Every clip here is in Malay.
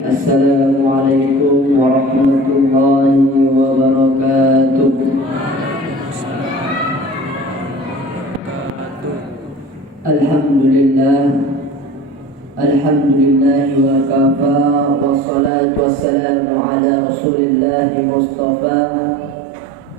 Assalamualaikum warahmatullahi wabarakatuh. Alhamdulillah, alhamdulillah wa kafa, wassalatu wassalamu ala rasulillah mustafa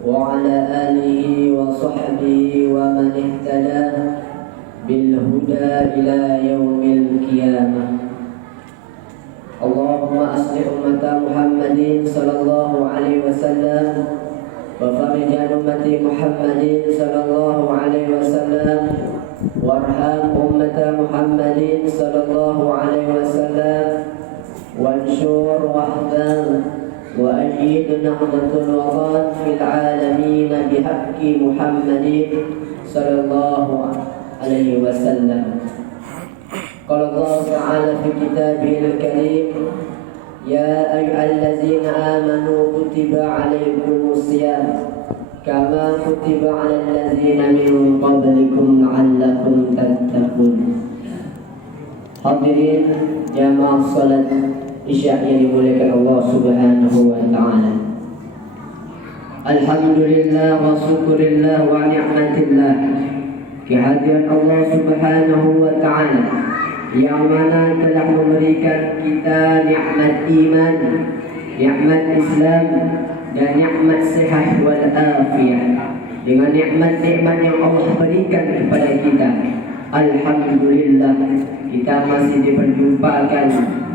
wa ala alihi wa sahbihi wa man ihtada bil huda ila yaumil qiyamah. Allahumma asli ummata Muhammadin sallallahu alaihi wasallam wa farijan ummati Muhammadin sallallahu alaihi wasallam warham ummata Muhammadin sallallahu alaihi wasallam wanshur wahdam wa ajid nahdatul wadat fil alamin bihaqqi Muhammadin sallallahu alaihi wasallam. قال الله تعالى في كتابه الكريم يا أيها الذين آمنوا كتب عليكم الصيام كما كتب على الذين من قبلكم لعلكم تتقون. Hadirin jamaah salat Isya yang dimuliakan Allah Subhanahu wa taala. Alhamdulillah wa syukurillah wa ni'matillah kehadiran Allah Subhanahu wa taala yang mana telah memberikan kita nikmat iman, nikmat Islam dan nikmat sehat wal afiyah. Dengan nikmat-nikmat yang Allah berikan kepada kita, alhamdulillah kita masih diperjumpakan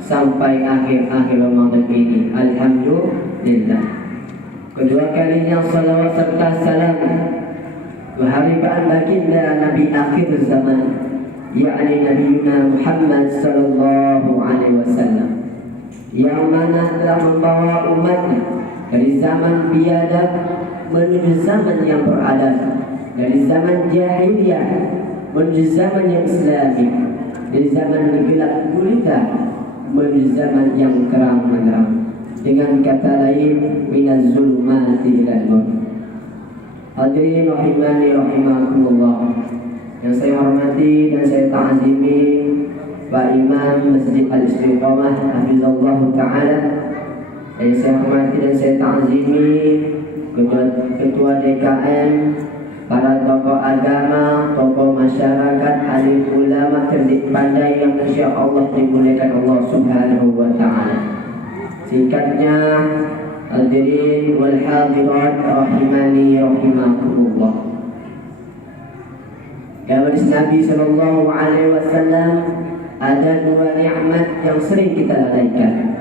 sampai akhir-akhir Ramadan ini. Alhamdulillah. Kedua kalinya salawat serta salam keharibaan baginda Nabi akhir zaman, yakni Nabi Muhammad sallallahu alaihi wasallam, yang mana telah membawa umatnya dari zaman biadab menuju zaman yang beradab, dari zaman jahiliyah menuju zaman yang islami, dari zaman gelap gulita menuju zaman yang terang menerang. Dengan kata lain, minaz zulumati ilal nur. Hadirin rahimani rahimakumullah, yang saya hormati dan saya ta'zimi Pak Imam Masjid Al-Istiqamah Hafizallah Ta'ala, yang saya hormati dan saya ta'zimi Ketua DKM, para tokoh agama, tokoh masyarakat, alim ulama, cerdik pandai yang insya Allah dimuliakan Allah Subhanahu wa Ta'ala. Singkatnya, hadirin wal hadirat rahimani rahimakumullah. Hadis Nabi sallallahu alaihi wasallam, ada dua nikmat yang sering kita lalaikan.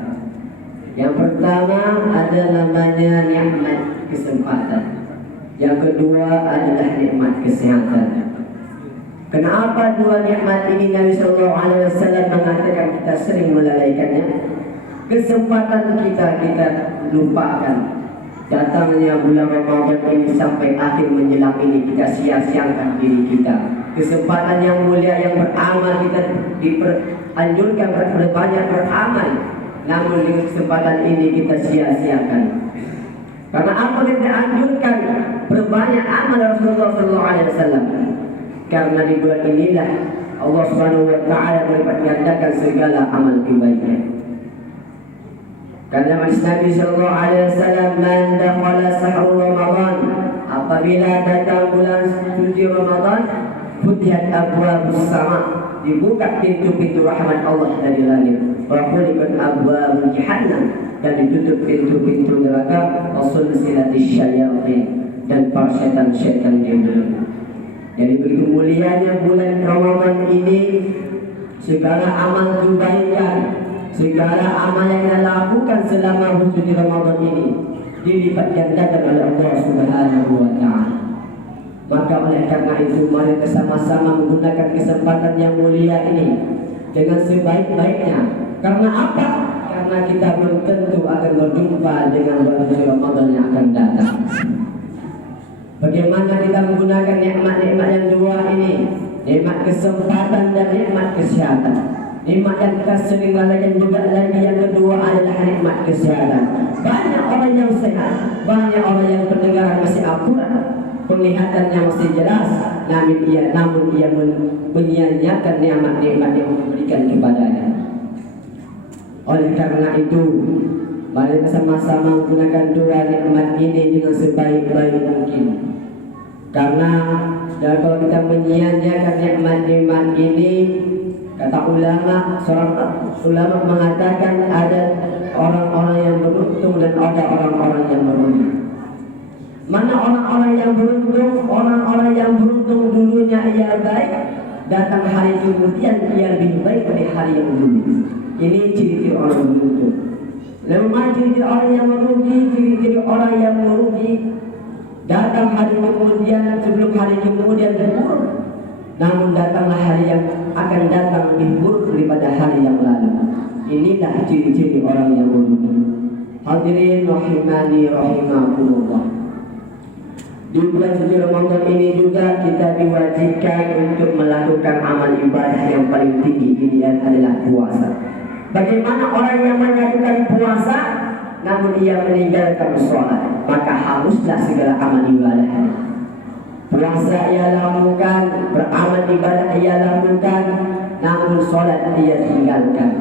Yang pertama ada namanya nikmat kesempatan. Yang kedua adalah nikmat kesehatan. Kenapa dua nikmat ini Nabi sallallahu alaihi wasallam mengatakan kita sering melalaikannya? Kesempatan kita lupakan. Datangnya bulan Ramadan ini sampai akhir menjelang ini kita sia-siakan diri kita. Kesempatan yang mulia yang beramal, kita dianjurkan berbanyak beramal, namun di kesempatan ini kita sia-siakan. Karena apa kita anjurkan berbanyak amal Rasulullah SAW? Karena di bulan inilah Allah Subhanahu wa Ta'ala melipat gandakan segala amal kebaikan. Karena hadis Nabi sallallahu alaihi wasallam, man dakhala sahur Ramadan, apabila datang bulan suci Ramadan, futihat abwabus sama, dibuka pintu-pintu rahmat Allah dari langit, wa khuliqat abwabul jahannam, dan ditutup pintu-pintu neraka, wa sulsilatis syayatin, dan para setan-setan di dalam. Jadi begitu mulianya bulan Ramadan ini, segala amal kebaikan, segala amal yang kita lakukan selama bulan Ramadan ini dilipat gandakan oleh Allah Subhanahu wa Ta'ala. Maka oleh karena itu mari bersama-sama menggunakan kesempatan yang mulia ini dengan sebaik-baiknya. Karena apa? Karena kita belum tentu akan berjumpa dengan bulan Ramadan yang akan datang. Bagaimana kita menggunakan nikmat-nikmat yang dua ini, nikmat kesempatan dan nikmat kesehatan. Nikmat yang kita sering lalaikan juga lagi yang kedua adalah nikmat kesehatan. Banyak orang yang sehat, banyak orang yang pendengaran masih akurat, penglihatannya masih jelas, namun ia menyia-nyiakan nikmat-nikmat yang diberikan kepadanya. Oleh karena itu, mari sama-sama menggunakan dua nikmat ini dengan sebaik-baik mungkin. Karena kalau kita menyia-nyiakan nikmat-nikmat ini, kata ulama, seorang ulama mengatakan ada orang-orang yang beruntung dan ada orang-orang yang merugi. Mana orang-orang yang beruntung? Orang-orang yang beruntung dulunya ia baik, datang hari kemudian ia lebih baik dari hari yang dulu. Ini ciri-ciri orang beruntung. Lalu ciri-ciri orang yang merugi, ciri-ciri orang yang merugi, datang hari kemudian sebelum hari kemudian buruk. Namun datanglah hari yang akan datang lebih buruk daripada hari yang lalu. Inilah ciri-ciri orang yang merugi. Hadirin rahimani rahimakumullah. Di bulan suci Ramadan ini juga kita diwajibkan untuk melakukan amal ibadah yang paling tinggi. Ini adalah puasa. Bagaimana orang yang melakukan puasa namun ia meninggalkan sholat, maka haruslah segala amal ibadah. Puasa ia lakukan, beramal ibadah ia lakukan, namun sholat ia tinggalkan,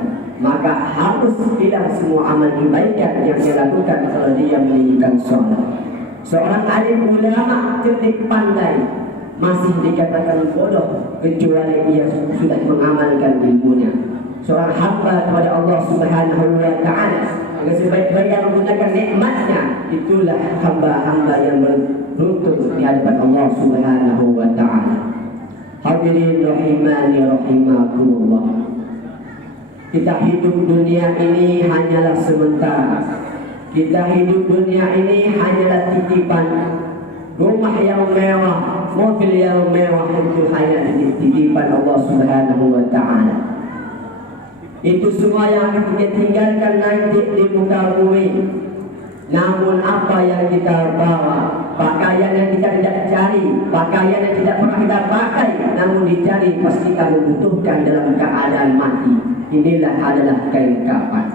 maka harus hilang semua amal kebaikan yang dia lakukan kalau dia meninggalkan sholat. Seorang alim ulama cerdik pandai masih dikatakan bodoh kecuali ia sudah mengamalkan ilmunya. Seorang hamba kepada Allah Subhanahu wa Ta'ala dengan sebaik-baik yang menggunakan nikmatnya, itulah hamba-hamba yang beruntung di hadapan Allah Subhanahu wa Ta'ala. Hadirin rahimani rahimakumullah. Kita hidup dunia ini hanyalah sementara. Kita hidup dunia ini hanyalah titipan. Rumah yang mewah, mobil yang mewah itu hanya titipan Allah Subhanahu wa Ta'ala. Itu semua yang akan kita tinggalkan nanti di muka bumi. Namun apa yang kita bawa, pakaian yang kita tidak cari, pakaian yang tidak pernah kita pakai, namun dicari pas kita membutuhkan dalam keadaan mati. Inilah adalah kain kafan.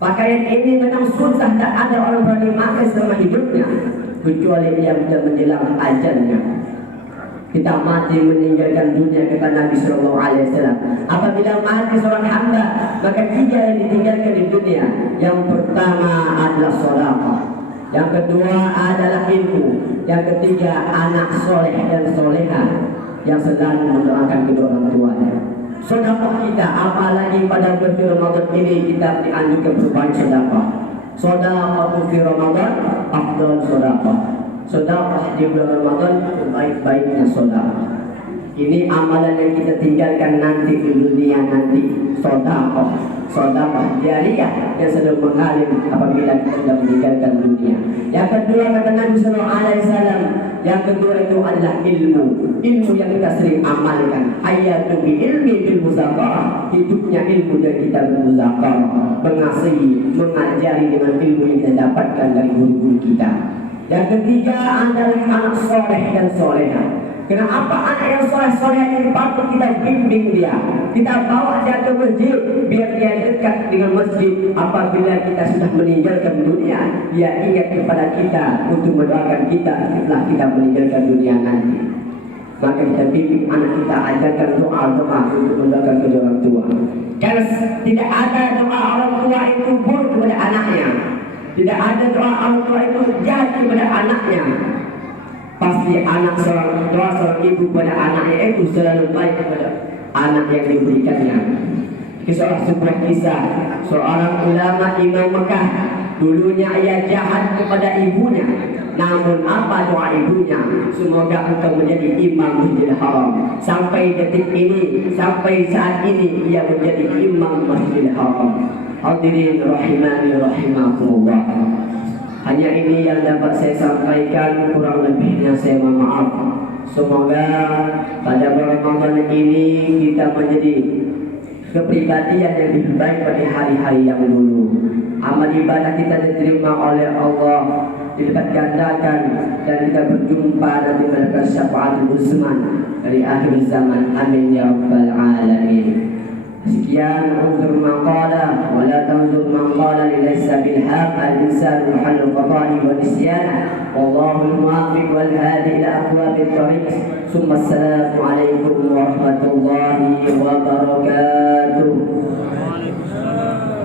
Pakaian ini memang susah, tak ada orang berani pakai selama hidupnya kecuali dia sudah menjelang ajalnya. Kita mati meninggalkan dunia, kata Nabi Sallallahu Alaihi Wasallam. Apabila mati seorang hamba, maka tiga yang ditinggalkan di dunia. Yang pertama adalah sedekah, yang kedua adalah ilmu, yang ketiga anak soleh dan soleha yang selalu mendoakan kedua orang tuanya. Sedekah kita, apalagi pada bulan Ramadan ini kita dianjurkan berbanyak sedekah. Sedekah di Ramadan afdal sedekah. Sedekah di bulan Ramadan sebaik-baiknya sedekah. Ini amalan yang kita tinggalkan nanti di dunia nanti. Sedekah jariah yang sedang mengalir apabila kita sudah meninggalkan dunia. Yang kedua kata Nabi Sallallahu Alaihi Wasallam, yang kedua itu adalah ilmu. Ilmu yang kita sering amalkan. Hayatu bi ilmi bil muzakarah. Hidupnya ilmu yang kita bermuzakarah, mengasihi, mengajari dengan ilmu yang kita dapatkan dari guru-guru kita. Yang ketiga adalah anak soleh dan soleha. Kenapa anak yang soleh-soleh ini patut kita bimbing dia, kita bawa dia ke masjid biar dia dekat dengan masjid. Apabila kita sudah meninggalkan dunia, dia ingat kepada kita untuk mendoakan kita setelah kita meninggalkan dunia nanti. Maka kita bimbing anak kita, ajarkan doa-doa untuk mendoakan kedua orang tua. Karena tidak ada doa orang tua itu buruk kepada anaknya. Tidak ada doa orang tua itu jahat kepada anaknya. Pasti anak doa seorang ibu pada anaknya itu selalu baik kepada anak yang diberikannya. Sebuah kisah seorang ulama Imam Mekah. Dulunya ia jahat kepada ibunya, namun apa doa ibunya? Semoga engkau menjadi imam Masjidil Haram. Sampai detik ini, sampai saat ini ia menjadi imam Masjidil Haram. Hadirin rahimani rahimakumullah. Hanya ini yang dapat saya sampaikan, kurang lebihnya saya mohon maaf. Semoga pada bulan Ramadan ini kita menjadi kepribadian yang lebih baik pada hari-hari yang dulu. Amal ibadah kita diterima oleh Allah, dilipat gandakan, dan kita berjumpa nanti mendapatkan syafaatul uzman dari akhir zaman. Amin ya rabbal alamin. Sekian unzur maqala wa la tanzur maqala laysa bil haq al-insan mahall qada'i wa nisyan. Wallahu al-muwaffiq wal hadi ila aqwamit thariq. Summa assalamu alaikum warahmatullahi wabarakatuh. Waalaikumsalam.